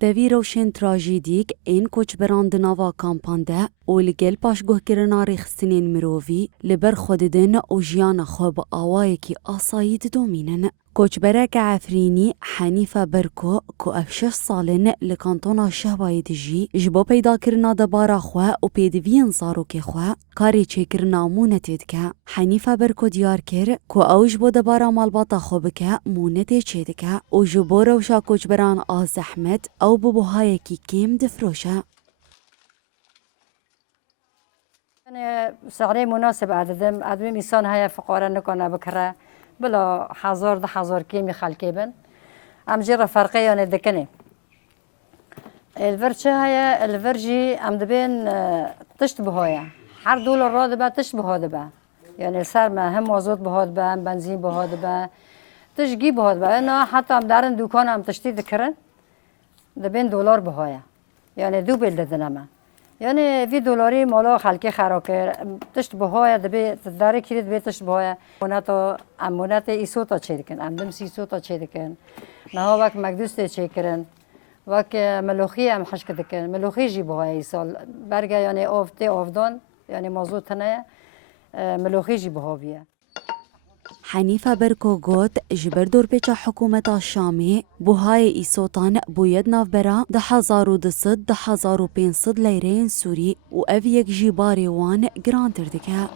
تەوی ڕەوشên تراژیدیک ên koçberan di nava kampan de û li gel paşguhkirina rêxistinên mirovî li ber xwe didin û jiyana xwe bi awayekî asayî didomînin. Koçbereka Efrînî Henîfe Berko ku ev 6 salin li kantona Şehbayê dijî ji bo peydakirina debara xwe û pêdiviyên zarokê xwe karê çêkirina mûnetê dike. Henîfe Berko diyar kir ku ew ji bo debara malbata xwe bike mûnetê çê dike û ji bo rewşa koçberan a zehmet ew bi buhayekî kêm difroşe. سعري مناسب عددم عدم إنسان هيا فقارا نكنا بكرة بلا حزار ده حزار كيمي خالكي بن عم جرى فرقي يعني دكني الفرشة هيا الفرجي عم دبين تشتبه هيا هر دولار راد با تشبه هاد با يعني السر ما هم مازوت بهاد با هم بنزين بهاد با تشجي بهاد با أنا حتى عم دارن دكان عم تشتي ذكرن دبين دولار بهايا يعني دو بيل ددنما يعني في دولاري مالا خلقي خراكر تشت بهايا دبي تداري كيرت بي تشت بهايا مناتا امونات ايسوتا چيدكن امدم سيسوتا چيدكن نها وقت مقدوس چيكرن وقت ملوخي ام حشك دكن ملوخي جي بهايا يسال برگا يعني اوفته اوفدان يعني موضوع تنه ملوخي جي بهاويه. حنیفه برکو گوت جبر دورپیچا حکومتا شامی بوهای ایسوتان بوید نافبرا 1200-1500 لیرین سوری و او یک جیباری وان گرانتر دکه.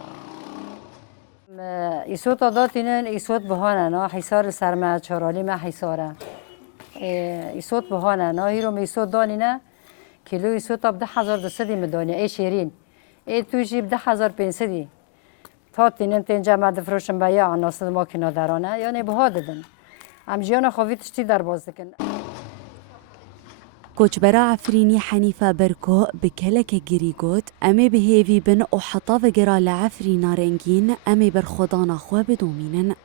ایسوتا داتینن ایسوت بهانه نا حیسار سرمه چرالی ما حیساره ایسوت بهانه نا هیرو ایسوت دانینه کیلو ایسوتا ب 1200 مدانی ای شیرین ای توجی ب 1500 تا تینن تینجا مد فروشن بیا عناصر ماکینا درانه یعنی بها دادن ام جیان خوی تشتی در باز دکن. کوچبرا عفرینی حنیفه برکو بکلک گری گوت امی بهیوی بن و حطا و گرا لعفرینا رنگین امی بر خودانا خو بدومینن.